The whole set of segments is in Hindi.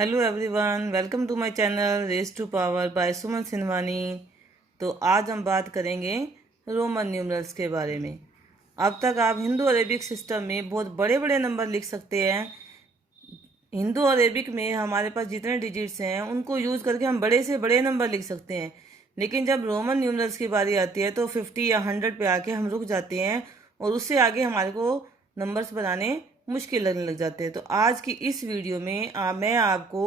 Hello everyone, welcome to my channel race to power by Suman Sinwani. तो आज हम बात करेंगे रोमन न्यूमरल्स के बारे में। अब तक आप हिंदू अरेबिक सिस्टम में बहुत बड़े बड़े नंबर लिख सकते हैं। हिंदू अरेबिक में हमारे पास जितने डिजिट्स हैं उनको यूज़ करके हम बड़े से बड़े नंबर लिख सकते हैं, लेकिन जब रोमन न्यूमरल्स की बारी आती है तो 50 या 100 पे आके हम रुक जाते हैं और उससे आगे हमारे को नंबर्स बनाने मुश्किल लगने लग जाते हैं। तो आज की इस वीडियो में मैं आपको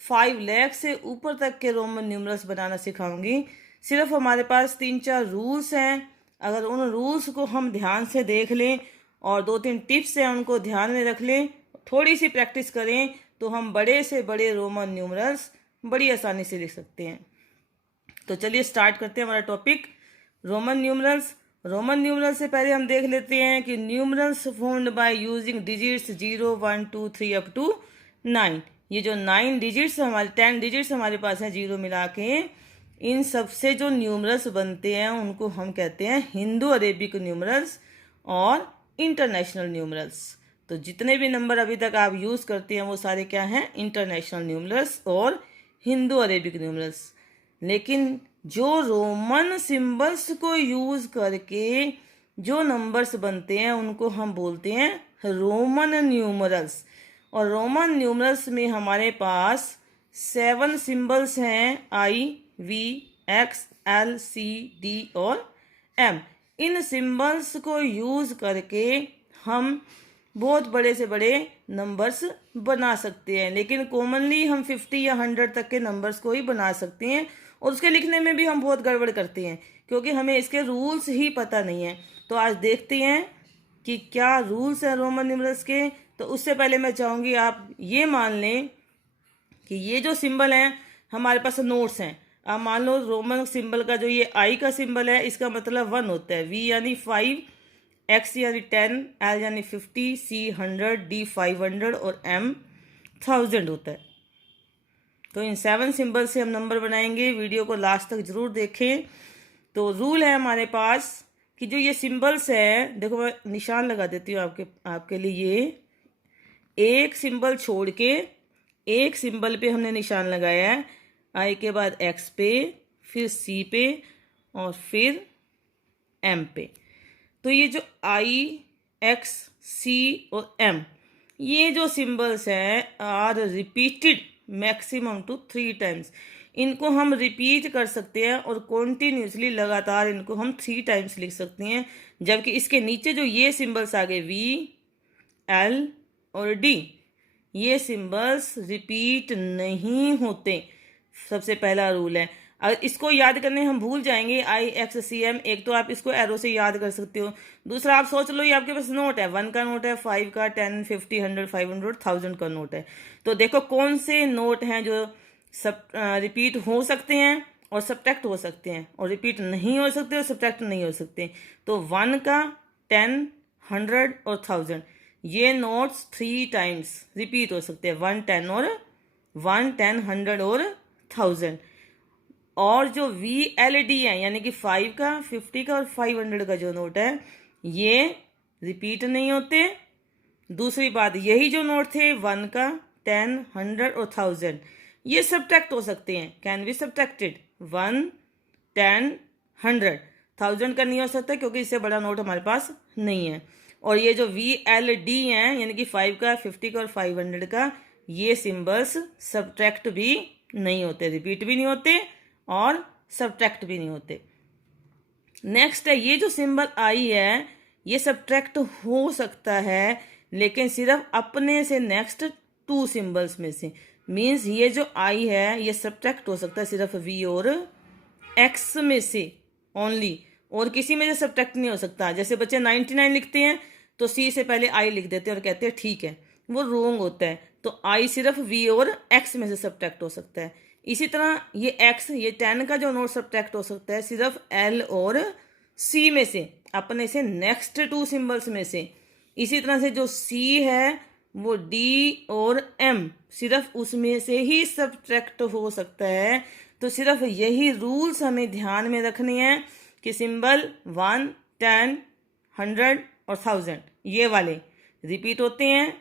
5 लाख से ऊपर तक के रोमन न्यूमरल्स बनाना सिखाऊंगी। सिर्फ हमारे पास 3-4 रूल्स हैं। अगर उन रूल्स को हम ध्यान से देख लें और 2-3 टिप्स हैं उनको ध्यान में रख लें, थोड़ी सी प्रैक्टिस करें, तो हम बड़े से बड़े रोमन न्यूमरल्स बड़ी आसानी से लिख सकते हैं। तो चलिए स्टार्ट करते हैं हमारा topic Roman numerals. Roman numeral से पहले हम देख लेते हैं कि numerals formed by using digits 0, 1, 2, 3 up to 9। ये जो 9 डिजिट्स हमारे 10 डिजिट्स हमारे पास हैं जीरो मिला के, इन सब से जो न्यूमरल्स बनते हैं उनको हम कहते हैं हिंदू अरेबिक न्यूमरल्स और इंटरनेशनल न्यूमरल्स। तो जितने भी नंबर अभी तक आप यूज़ करते हैं वो सारे क्या हैं? इंटरनेशनल न्यूमरल्स और हिंदू अरेबिक न्यूमरल्स। लेकिन जो रोमन सिंबल्स को यूज करके जो नंबर्स बनते हैं उनको हम बोलते हैं रोमन न्यूमरल्स। और रोमन न्यूमरल्स में हमारे पास 7 सिंबल्स हैं, I, V, X, L, C, D और M। इन सिंबल्स को यूज करके हम बहुत बड़े से बड़े नंबर्स बना सकते हैं, लेकिन कॉमनली हम 50 या 100 तक के नंबर्स को ही बना सकते हैं और उसके लिखने में भी हम बहुत गड़बड़ करते हैं क्योंकि हमें इसके रूल्स ही पता नहीं है। तो आज देखते हैं कि क्या रूल्स हैं रोमन न्यूमरल्स के। तो उससे पहले मैं चाहूँगी आप ये मान लें कि ये जो सिंबल हैं हमारे पास नोट्स हैं। आप मान लो रोमन सिंबल का जो ये आई का सिंबल है इसका मतलब 1 होता है, V यानी 5, X यानी 10, L यानी 50, C 100, D 500 और M 1000 होता है। तो इन 7 सिंबल से हम नंबर बनाएंगे। वीडियो को लास्ट तक जरूर देखें। तो रूल है हमारे पास कि जो ये सिंबल्स है, देखो मैं निशान लगा देती हूँ आपके लिए। ये एक सिंबल छोड़ के एक सिंबल पे हमने निशान लगाया है। आई के बाद एक्स पे, फिर सी पे और फिर एम पे। तो ये जो आई, एक्स, सी और एम, ये जो सिंबल्स हैं are repeated maximum to 3 times. इनको हम रिपीट कर सकते हैं और कॉन्टिन्यूसली लगातार इनको हम 3 टाइम्स लिख सकते हैं। जबकि इसके नीचे जो ये सिंबल्स आ गए V, L और D, ये सिंबल्स रिपीट नहीं होते। सबसे पहला रूल है। अगर इसको याद करने हम भूल जाएंगे IXCM, एक तो आप इसको एरो से याद कर सकते हो। दूसरा आप सोच लो ये आपके पास नोट है, 1 का नोट है, 5 का, 10, 50, 100, 500, 1000 का नोट है। तो देखो कौन से नोट हैं जो सब रिपीट हो सकते हैं और सब्ट्रैक्ट हो सकते हैं, और रिपीट नहीं हो सकते और सब्ट्रैक्ट नहीं हो सकते। तो 1 का, 10, 100 और 1000, ये नोट्स 3 टाइम्स रिपीट हो सकते हैं। 1, 10 और 1, 10, 100 और 1000। और जो VLD है यानी कि 5 का, 50 का और 500 का जो नोट है ये रिपीट नहीं होते। दूसरी बात, यही जो नोट थे 1 का, 10, 100 और 1000, ये सब्ट्रैक्ट हो सकते हैं, कैन बी सब्ट्रैक्टेड। 1, 10, 100, 1000 का नहीं हो सकता क्योंकि इससे बड़ा नोट हमारे पास नहीं है। और ये जो VLD हैं यानी कि 5 का, 50 का और 500 का, ये सिंबल्स सब्ट्रैक्ट भी नहीं होते, रिपीट भी नहीं होते और सब्ट्रैक्ट भी नहीं होते। नेक्स्ट है ये जो सिंबल आई है, ये सब्ट्रैक्ट हो सकता है लेकिन सिर्फ अपने से नेक्स्ट 2 सिंबल्स में से। मीन्स ये जो आई है ये सब्ट्रैक्ट हो सकता है सिर्फ V और X में से ओनली, और किसी में से सब्ट्रैक्ट नहीं हो सकता। जैसे बच्चे 99 लिखते हैं तो C से पहले I लिख देते हैं और कहते हैं ठीक है, वो रोंग होता है। तो I सिर्फ V और X में से सब्ट्रैक्ट हो सकता है। इसी तरह ये X, ये 10 का जो नोट सब्ट्रैक्ट हो सकता है सिर्फ L और C में से, अपने से नेक्स्ट 2 सिंबल्स में से। इसी तरह से जो C है वो D और M, सिर्फ उसमें से ही सब्ट्रैक्ट हो सकता है। तो सिर्फ यही रूल्स हमें ध्यान में रखने हैं कि सिंबल 1, 10, 100 और 1000 ये वाले रिपीट होते हैं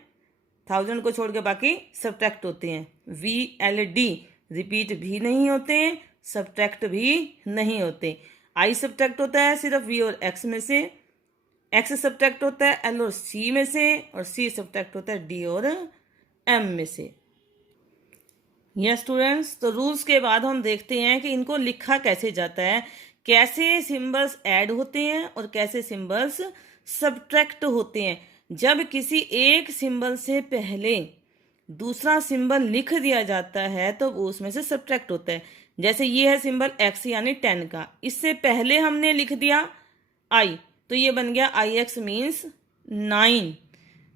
1000 को छोड़ के बाकी सब्ट्रैक्ट होते हैं। VLD रिपीट भी नहीं होते, सब्ट्रैक्ट भी नहीं होते। I सब्ट्रैक्ट होता है सिर्फ V और X में से, X सब्ट्रैक्ट होता है L और C में से, और C सब्ट्रैक्ट होता है D और M में से। यस स्टूडेंट्स, तो रूल्स के बाद हम देखते हैं कि इनको लिखा कैसे जाता है, कैसे सिंबल्स ऐड होते हैं और कैसे सिंबल्स सब्ट्रैक्ट होते हैं। जब किसी एक सिंबल से पहले दूसरा सिंबल लिख दिया जाता है तो वो उसमें से सब्ट्रैक्ट होता है। जैसे ये है सिंबल x यानी 10 का, इससे पहले हमने लिख दिया I, तो ये बन गया IX मीन्स 9।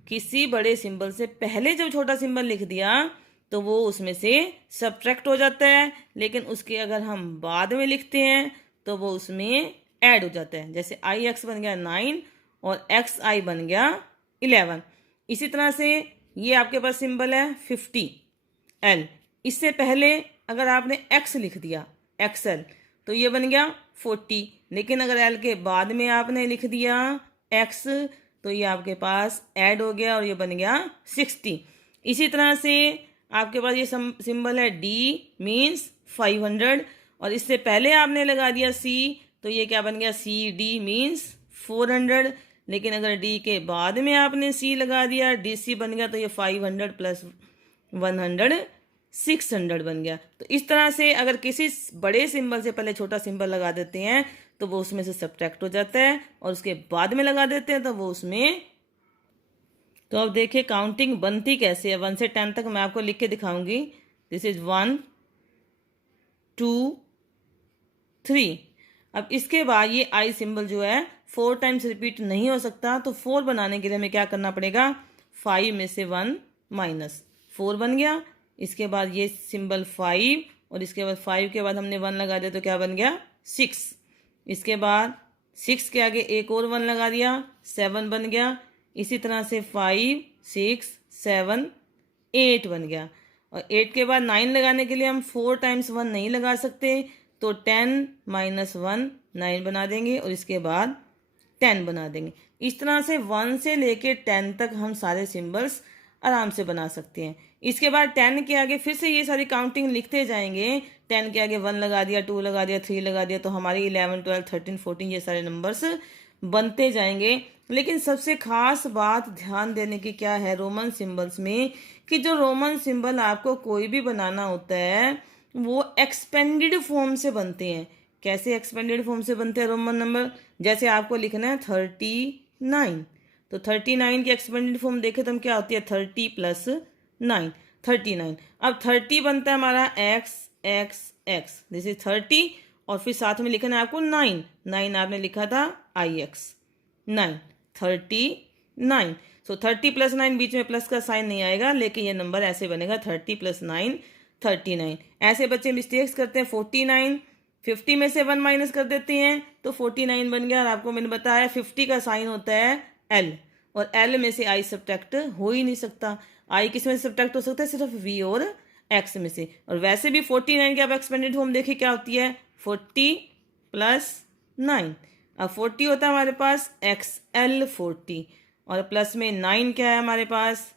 किसी बड़े सिंबल से पहले जब छोटा सिंबल लिख दिया तो वो उसमें से सब्ट्रैक्ट हो जाता है, लेकिन उसके अगर हम बाद में लिखते हैं तो वो उसमें ऐड हो जाता है। जैसे IX बन गया 9 और XI बन गया 11। इसी तरह से ये आपके पास सिंबल है 50L, इससे पहले अगर आपने X लिख दिया XL तो ये बन गया 40, लेकिन अगर L के बाद में आपने लिख दिया X तो ये आपके पास ऐड हो गया और ये बन गया 60। इसी तरह से आपके पास ये सिंबल है D मीन्स 500, और इससे पहले आपने लगा दिया C तो ये क्या बन गया CD मीन्स 400, लेकिन अगर D के बाद में आपने C लगा दिया DC बन गया तो ये 500 प्लस 100 600 बन गया। तो इस तरह से अगर किसी बड़े सिंबल से पहले छोटा सिंबल लगा देते हैं तो वो उसमें से सब्ट्रैक्ट हो जाता है, और उसके बाद में लगा देते हैं तो वो उसमें। तो अब देखिए काउंटिंग बनती कैसे है। 1 से 10 तक मैं आपको लिख के दिखाऊंगी। This is 1 2 3। अब इसके बाद ये आई सिंबल जो है 4 टाइम्स रिपीट नहीं हो सकता, तो 4 बनाने के लिए हमें क्या करना पड़ेगा, 5 में से 1 माइनस 4 बन गया। इसके बाद ये सिंबल 5, और इसके बाद 5 के बाद हमने 1 लगा दिया तो क्या बन गया 6। इसके बाद 6 के आगे एक और 1 लगा दिया 7 बन गया। इसी तरह से 5 6 7 8 बन गया। और 8 के बाद 9 लगाने के लिए हम 4 टाइम्स 1 नहीं लगा सकते, तो 10 माइनस 1 9 बना देंगे, और इसके बाद 10 बना देंगे। इस तरह से 1 से लेके 10 तक हम सारे सिंबल्स आराम से बना सकते हैं। इसके बाद 10 के आगे फिर से ये सारी काउंटिंग लिखते जाएंगे। 10 के आगे 1 लगा दिया, 2 लगा दिया, 3 लगा दिया, तो हमारी 11 12 13 14 ये सारे नंबर्स बनते जाएंगे। लेकिन सबसे खास बात ध्यान देने की क्या है रोमन सिंबल्स में, कि जो रोमन सिंबल आपको कोई भी बनाना होता है वो एक्सपेंडेड फॉर्म से बनते हैं। कैसे एक्सपेंडेड फॉर्म से बनते हैं रोमन नंबर, जैसे आपको लिखना है 39, तो 39 की एक्सपेंडेड फॉर्म देखें तो हम क्या होती है 30 प्लस 9 39। अब 30 बनता है हमारा x x x, this is 30, और फिर साथ में लिखना है आपको 9 आपने लिखा था IX 9 39। सो 30 प्लस 9 बीच में प्लस का साइन नहीं आएगा, लेकिन ये नंबर ऐसे बनेगा 30 प्लस 9 39। ऐसे बच्चे मिस्टेक्स करते हैं 49, 50 में से 1 माइनस कर देते हैं तो 49 बन गया। और आपको मैंने बताया 50 का साइन होता है L, और L में से I सब्ट्रैक्ट हो ही नहीं सकता। I किस में से सब्ट्रैक्ट हो सकता है, सिर्फ V और X में से। और वैसे भी 49 की आप एक्सपेंडेड फॉर्म देखिए क्या होती है 40 प्लस 9। अब 40 होता है हमारे पास XL 40, और प्लस में 9 क्या है हमारे पास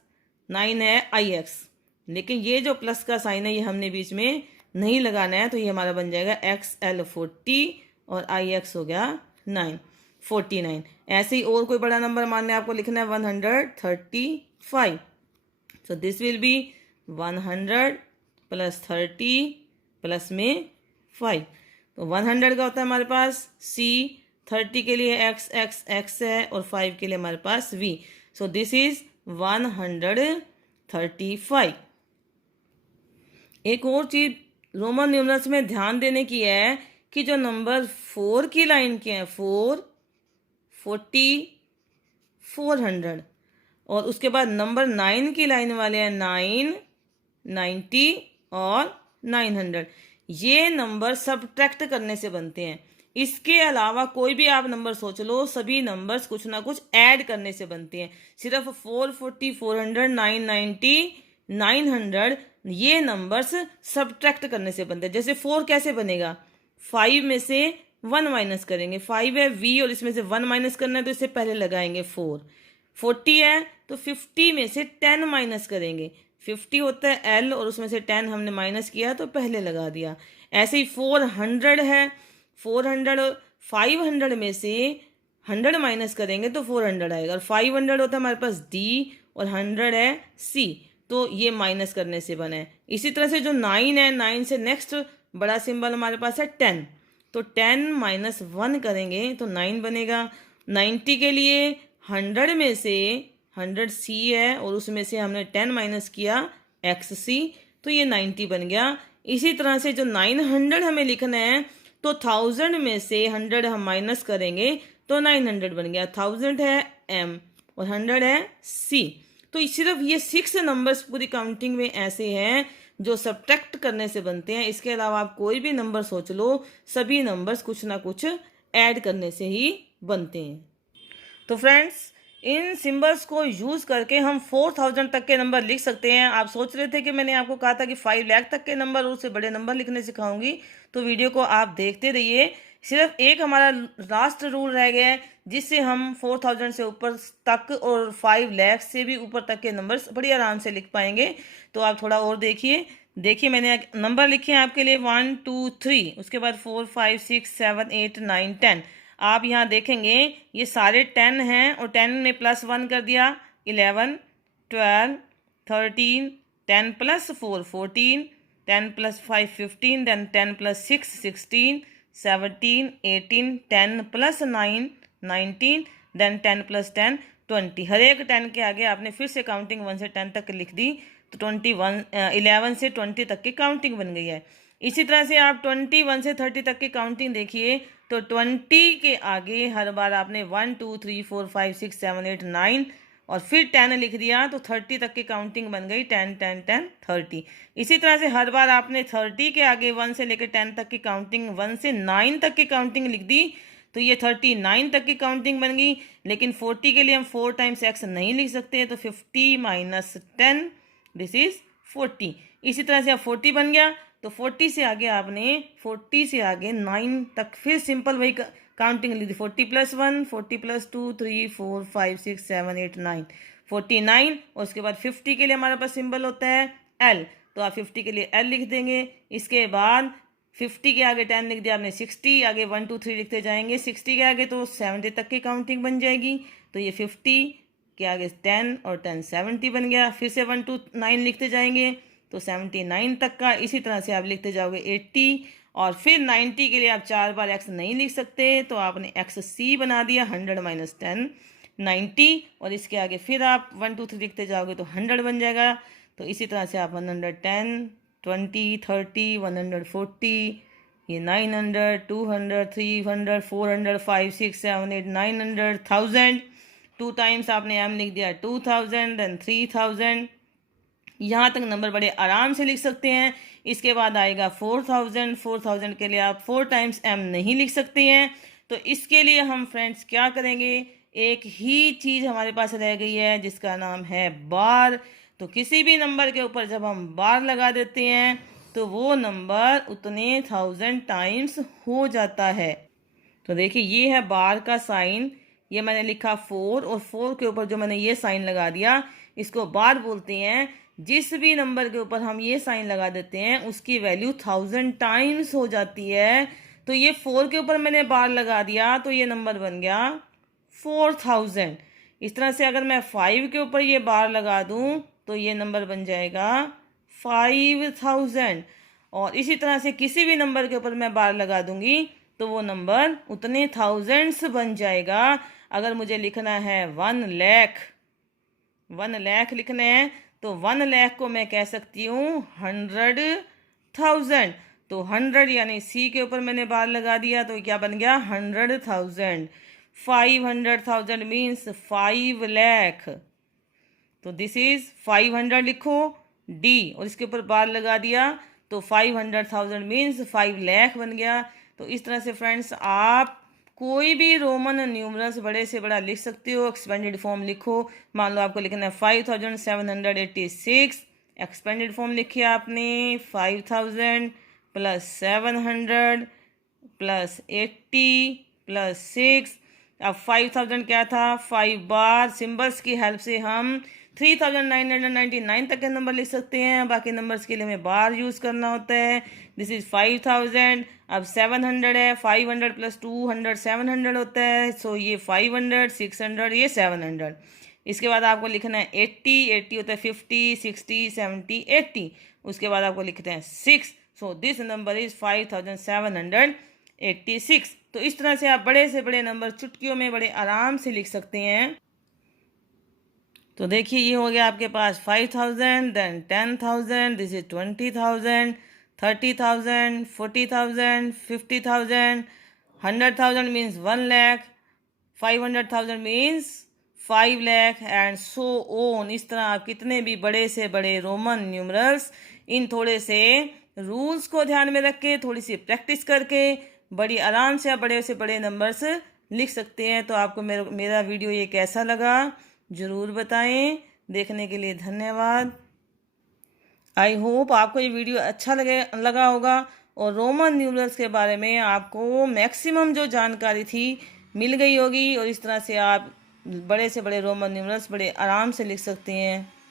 9 है IX, लेकिन ये जो प्लस का साइन है ये हमने बीच में नहीं लगाना है, तो ये हमारा बन जाएगा XL 40 और IX हो गया 9 49। ऐसे ही और कोई बड़ा नंबर मानने आपको लिखना है 135, so this will be 100 plus 30 plus में 5, तो 100 का होता है हमारे पास C, 30 के लिए X X X है, और 5 के लिए हमारे पास V, सो दिस इज 135। एक और चीज रोमन न्यूमरल्स में ध्यान देने की है कि जो नंबर 4 की लाइन के हैं 4 40 400, और उसके बाद नंबर 9 की लाइन वाले हैं 9 90 और 900, ये नंबर सब्ट्रैक्ट करने से बनते हैं। इसके अलावा कोई भी आप नंबर सोच लो, सभी नंबर्स कुछ ना कुछ ऐड करने से बनते हैं। सिर्फ 440 400 990 900 ये नंबर्स सब्ट्रैक्ट करने से बनते हैं। जैसे 4 कैसे बनेगा, 5 में से 1 माइनस करेंगे, 5 है V और इसमें से 1 माइनस करना है तो इससे पहले लगाएंगे 4, 40 है तो 50 में से 10 माइनस करेंगे। 50 होता है L और उसमें से 10 हमने माइनस किया तो पहले लगा दिया। ऐसे ही 400 है, 400 500 में से 100 माइनस करेंगे तो 400 आएगा, और 500 होता है हमारे पास D और 100 है C, तो ये माइनस करने से बना है। इसी तरह से जो 9 है, 9 से नेक्स्ट बड़ा सिंबल हमारे पास है 10, तो 10 माइनस 1 करेंगे तो 9 बनेगा। 90 के लिए 100 में से 100 C है और उसमें से हमने 10 माइनस किया XC, तो ये 90 बन गया। इसी तरह से जो 900 हमें लिखना है तो 1000 में से 100 हम माइनस करेंगे तो 900 बन गया। 1000 है M और 100 है C। तो सिर्फ ये 6 नंबर्स पूरी काउंटिंग में ऐसे हैं जो सब्ट्रैक्ट करने से बनते हैं। इसके अलावा आप कोई भी नंबर सोच लो, सभी नंबर्स कुछ ना कुछ ऐड करने से ही बनते हैं। तो फ्रेंड्स, इन सिंबल्स को यूज़ करके हम 4000 तक के नंबर लिख सकते हैं। आप सोच रहे थे कि मैंने आपको कहा था कि 5 लाख तक के नंबर और उससे बड़े नंबर लिखने सिखाऊंगी, तो वीडियो को आप देखते रहिए। सिर्फ एक हमारा लास्ट रूल रह गया है जिससे हम 4000 से ऊपर तक और 5 लाख से भी ऊपर तक के नंबर्स बड़ी आराम से लिख पाएंगे। तो आप थोड़ा और देखिए मैंने नंबर लिखे हैं आपके लिए 1 2 3, उसके बाद 4 5 6 7 8 9 10। आप यहाँ देखेंगे ये सारे 10 हैं और 10 ने +1 कर दिया, 11 12 13, 10 + 4 14, 10 + 5 15, then 10 + 6 16, 17 18, 10 + 9 19, then 10 + 10 20। हर एक 10 के आगे आपने फिर से काउंटिंग 1 से 10 तक लिख दी तो 11 से 20 तक की काउंटिंग बन गई है। इसी तरह से आप 21 से 30 तक की काउंटिंग देखिए तो 20 के आगे हर बार आपने 1 2 3 4 5 6 7 8 9 और फिर 10 लिख दिया तो 30 तक की काउंटिंग बन गई 10 10 10 30। इसी तरह से हर बार आपने 30 के आगे 1 से लेकर 10 तक की काउंटिंग, 1 से 9 तक की काउंटिंग लिख दी तो ये 39 तक की काउंटिंग बन गई। लेकिन 40 के लिए हम 4 टाइम्स x नहीं लिख सकते, तो 50 - 10 दिस इज 40। इसी तरह से अब 40 बन गया तो 40 से आगे आपने 40 से आगे 9 तक फिर सिंपल वही काउंटिंग ली थी, 40 + 1 40 + 2 3 4 5 6 7 8 9 49। और उसके बाद 50 के लिए हमारे पास सिंबल होता है L, तो आप 50 के लिए L लिख देंगे। इसके बाद 50 के आगे 10 लिख दिया आपने, 60 आगे 1 2 3 लिखते जाएंगे, 60 के आगे तो 70 तक की काउंटिंग बन जाएगी। तो ये 50 के आगे 10 और 10 70 बन गया। फिर से 1 2 9 लिखते जाएंगे तो 79 तक का। इसी तरह से आप लिखते जाओगे 80 और फिर 90 के लिए आप 4 बार x नहीं लिख सकते तो आपने XC बना दिया, 100 - 10 90। और इसके आगे फिर आप 1 2 3 लिखते जाओगे तो 100 बन जाएगा। तो इसी तरह से आप 110 20 30 140, ये 900 200 300 400 5 6 7 8 900 1000। 2 टाइम्स आपने m लिख दिया 2000 देन 3000। यहाँ तक नंबर बड़े आराम से लिख सकते हैं। इसके बाद आएगा 4000। 4000 के लिए आप 4 टाइम्स m नहीं लिख सकते हैं। तो इसके लिए हम फ्रेंड्स क्या करेंगे, एक ही चीज़ हमारे पास रह गई है जिसका नाम है बार। तो किसी भी नंबर के ऊपर जब हम बार लगा देते हैं तो वो नंबर उतने 1000 टाइम्स हो जाता है। तो देखिए ये है बार का साइन, ये मैंने लिखा 4 और 4 के ऊपर जो मैंने ये साइन लगा दिया इसको बार बोलते हैं। जिस भी नंबर के ऊपर हम ये साइन लगा देते हैं उसकी वैल्यू 1000 टाइम्स हो जाती है। तो ये 4 के ऊपर मैंने बार लगा दिया तो ये नंबर बन गया 4000। इस तरह से अगर मैं 5 के ऊपर ये बार लगा दूं तो ये नंबर बन जाएगा 5000। और इसी तरह से किसी भी नंबर के ऊपर मैं बार लगा दूंगी तो वो नंबर उतने थाउजेंड्स बन जाएगा। अगर मुझे लिखना है 1 लाख, 1 लाख लिखना है तो 1 लाख को मैं कह सकती हूँ 100,000। तो 100 यानी सी के ऊपर मैंने बार लगा दिया तो क्या बन गया 100,000। 500,000 मीन्स 5 लाख। तो दिस इज 500 लिखो डी और इसके ऊपर बार लगा दिया तो 500,000 मीन्स 5 लाख बन गया। तो इस तरह से फ्रेंड्स आप कोई भी रोमन न्यूमरल्स बड़े से बड़ा लिख सकते हो। एक्सपेंडेड फॉर्म लिखो, मान लो आपको लिखना है 5786, एक्सपेंडेड फॉर्म लिखिए आपने 5000 + 700 + 80 + 6 अब 5000 क्या था, 5 बार सिंबल्स की हेल्प से हम 3999 तक के नंबर लिख सकते हैं। बाकी नंबर्स के लिए हमें बार यूज़ करना होता है। This is 5000। अब 700 है, 500 प्लस 200 700 होता है। सो ये 500 600 ये 700। इसके बाद आपको लिखना है 80 होता है 50 60 70 80। उसके बाद आपको लिखते हैं 6। So this number is 5786। तो इस तरह से आप बड़े से बड़े नंबर चुटकियों में बड़े आराम से लिख सकते हैं। तो देखिए ये हो गया आपके पास 5000, then 10,000, this is 20,000, 30,000, 40,000, 50,000, 100,000 means 1 lakh, 500,000 means 5 lakh and so on. इस तरह आप कितने भी बड़े से बड़े रोमन न्यूमरल्स इन थोड़े से रूल्स को ध्यान में रख के, थोड़ी सी प्रैक्टिस करके बड़ी आराम से आप बड़े से बड़े नंबर्स लिख सकते हैं। तो आपको मेरा वीडियो ये कैसा लगा ज़रूर बताएं। देखने के लिए धन्यवाद। आई होप आपको ये वीडियो अच्छा लगा होगा और रोमन न्यूमरल्स के बारे में आपको मैक्सिमम जो जानकारी थी मिल गई होगी और इस तरह से आप बड़े से बड़े रोमन न्यूमरल्स बड़े आराम से लिख सकते हैं।